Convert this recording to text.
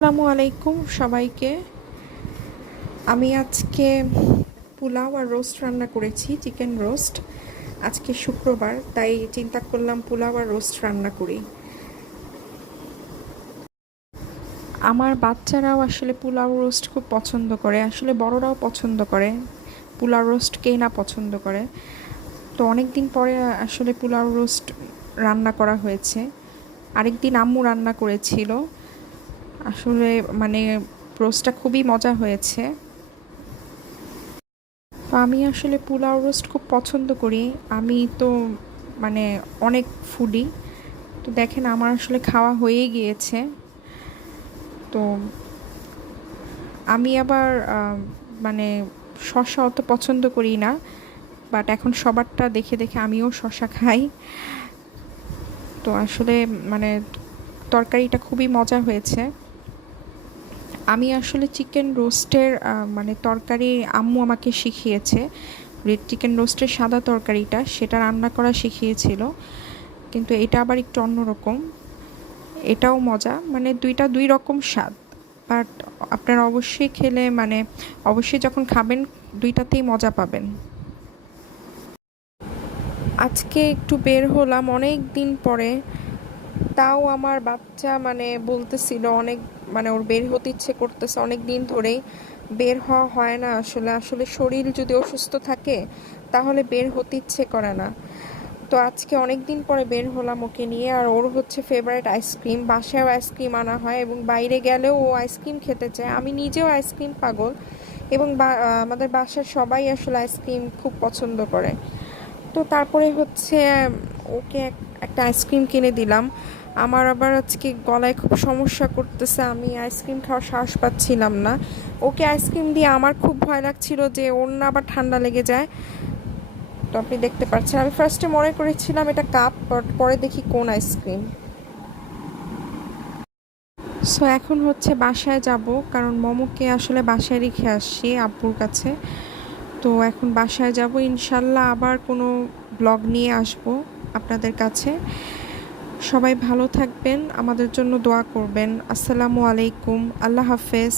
আসসালামু আলাইকুম সবাইকে। আমি আজকে পোলাও আর রোস্ট রান্না করেছি, চিকেন রোস্ট। আজকে শুক্রবার, তাই চিন্তা করলাম পোলাও আর রোস্ট রান্না করি। আমার বাচ্চারাও আসলে পোলাও রোস্ট খুব পছন্দ করে, আসলে বড়রাও পছন্দ করে। পোলাও রোস্ট কে না পছন্দ করে। তো অনেক দিন পরে আসলে পোলাও রোস্ট রান্না করা হয়েছে। আরেকদিন আম্মু রান্না করেছিল। আসলে মানে রোস্টটা খুবই মজা হয়েছে। তো আমি আসলে পোলাও রোস্ট খুব পছন্দ করি। আমি তো মানে অনেক ফুডি। তো দেখেন আমার আসলে খাওয়া হয়েই গিয়েছে। তো আমি আবার মানে শসা অত পছন্দ করি না, বাট এখন সবারটা দেখে দেখে আমিও শসা খাই। তো আসলে মানে তরকারিটা খুবই মজা হয়েছে। আমি আসলে চিকেন রোস্টের মানে তরকারি আম্মু আমাকে শিখিয়েছে। চিকেন রোস্টের সাদা তরকারিটা সেটা রান্না করা শিখিয়েছিল, কিন্তু এটা আবার একটু অন্যরকম। এটাও মজা, মানে দুইটা দুই রকম স্বাদ। বাট আপনারা অবশ্যই খেলে মানে অবশ্যই যখন খাবেন দুইটাতেই মজা পাবেন। আজকে একটু বের হলাম অনেক দিন পরে। তাও আমার বাচ্চা মানে বলতেছিল অনেক, মানে ওর বের হতে ইচ্ছে করতেছে অনেক দিন ধরেই। বের হওয়া হয় না আসলে, আসলে শরীর যদি অসুস্থ থাকে তাহলে বের হতে ইচ্ছে করে না। তো আজকে অনেক দিন পরে বের হলাম ওকে নিয়ে। আর ওর হচ্ছে ফেভারিট আইসক্রিম, বাসায়ও আইসক্রিম আনা হয় এবং বাইরে গেলেও ও আইসক্রিম খেতে চায়। আমি নিজেও আইসক্রিম পাগল, এবং আমাদের বাসার সবাই আসলে আইসক্রিম খুব পছন্দ করে। তো তারপরে হচ্ছে ওকে একটা আইসক্রিম কিনে দিলাম। আমার আবার আজকে গলায় খুব সমস্যা করতেছে, আমি আইসক্রিম খাওয়ার সাহস পাচ্ছিলাম না। ওকে আইসক্রিম দিয়ে আমার খুব ভয় লাগছিল যে ওর না আবার ঠান্ডা লেগে যায়। তো আপনি দেখতে পাচ্ছেন, আমি ফার্স্টে মনে করেছিলাম এটা কাপ, বাট পরে দেখি কোন আইসক্রিম। সো এখন হচ্ছে বাসায় যাব, কারণ মোমোকে আসলে বাসায় রেখে আসছি আব্বুর কাছে। তো এখন বাসায় যাব, ইনশাল্লাহ আবার কোনো ব্লগ নিয়ে আসব আপনাদের কাছে। সবাই ভালো থাকবেন, আমাদের জন্য দোয়া করবেন। আসসালামু আলাইকুম, আল্লাহ হাফেজ।